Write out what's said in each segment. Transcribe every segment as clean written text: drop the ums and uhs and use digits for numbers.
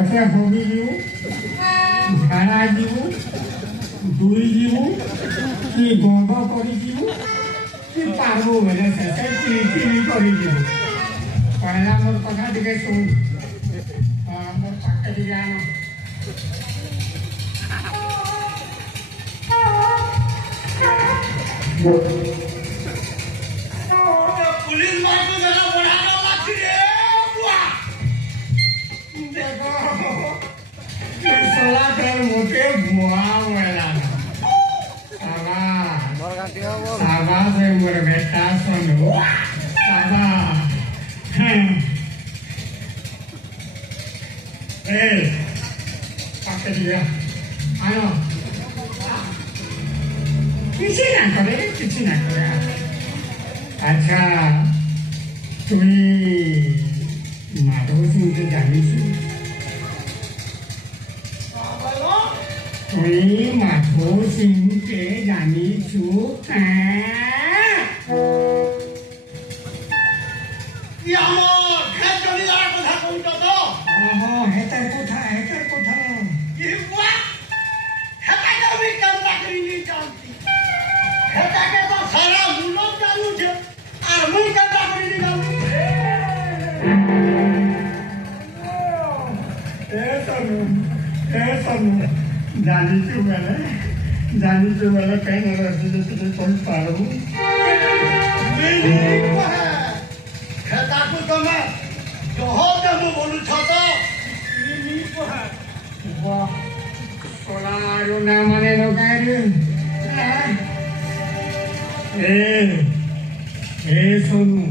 पचे होगी जीवु झाड़ा जीवु दुई जीवु कि गंध करी जीवु कि पारबो बेले से चिली करी जीवु पहला मोर कथा टिके सुन मोर पाके टिके आनो पुलिस मार को जरा बढ़ाना लाठी रे बुआ देखो सोला कर मोटे बुआ वाला साबा साबा से मोर बेटा सुनो साबा पाके दिया आयो किसी ना करे अच्छा तुम्हें माधव सिंह के जानी सी तुम्हें माधव सिंह के जानी छू हेतर कोठा ये बुआ हेता के भी कंदा करी नहीं जानती हेता के तो सारा मुनो चालू छे और मुई कंदा करी नहीं जानती ए सनु जानी छू मैंने कहीं न रस्ते से कोई पारू मेरी को है हेता को तो मैं जो हो ते मु बोलू छ तो मेरी को है वाह सोलारो ना माने नो कायरे ए सोनू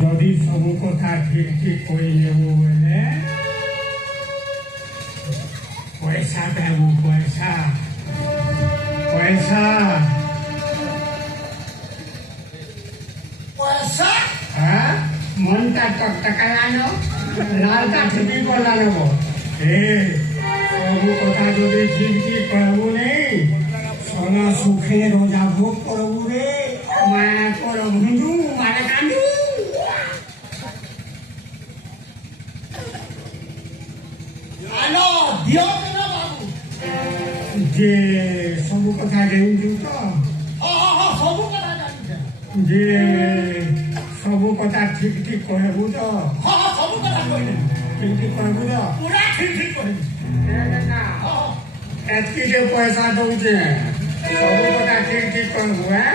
जदि सब कथा ठीक कही लेबो बेले पैसा देबो पैसा हाँ मन का टकटकानो लाल का छुट्टी को लानो सब कथा जदि ठीक कहबो नहीं सोना सुखे रोजा भोग करबू रे माया कर भुंजू मारे कांदू आलो दियो ना बाबू जे सब कथा देउजू तो हां सब कथा जानी जे सब कथा ठीक कहबू तो हां सब कथा कहले ठीक कहबू तो पूरा ठीक कहले ना एतकी जे पैसा दउजे सब कथा ठीक कहबू है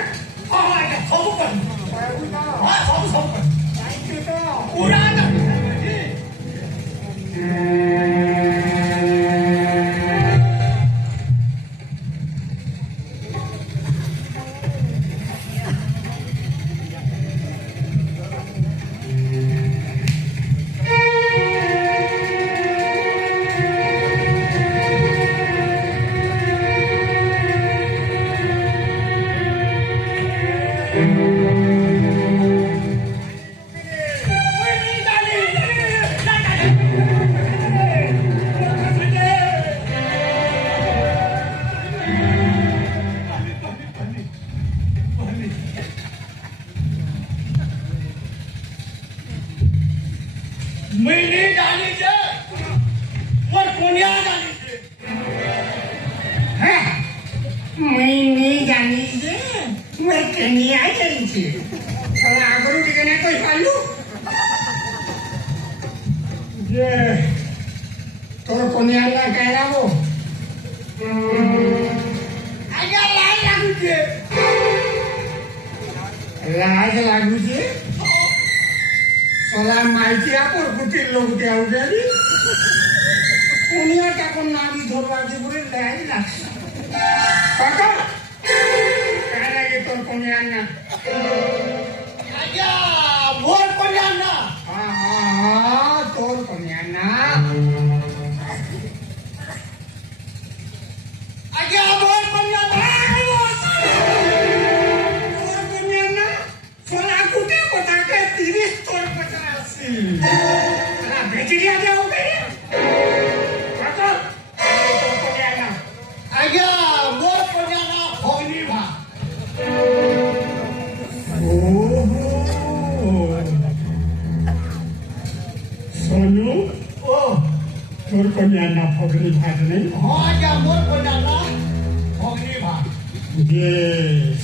हां सब कहबू हां सब थैंक यू तो पूरा जानी मैंने जानी जे और कोनिया जानी जे हैं मैंने जानी जे मैं कनिया जानी जे साला आगरू टिके ने कोई पालू जे तोर कोनिया ना कहला वो आजा लाज लागू जे लाज लागू जे साला माइकिया पर कुटी लोग के आउगेली कोनिया टाको नाड़ी धरवा जे पुरे लाज लागछ काका कहना ये तोर कोनिया ना आजा मोर कोनिया ना हाँ तोर कोनिया ना आजा मोर कोनिया ना तोर कोनिया ना सोना कुटे बता के 30 तोर 85 अरे बेचरिया जाओगे काका तोर कोनिया ना आजा मोर कोनिया ना होनी भा सोनू ओ তোর কন্যার ফগরি ভাত নেই हाँ क्या मोर को डाला भोगनी भात বেশ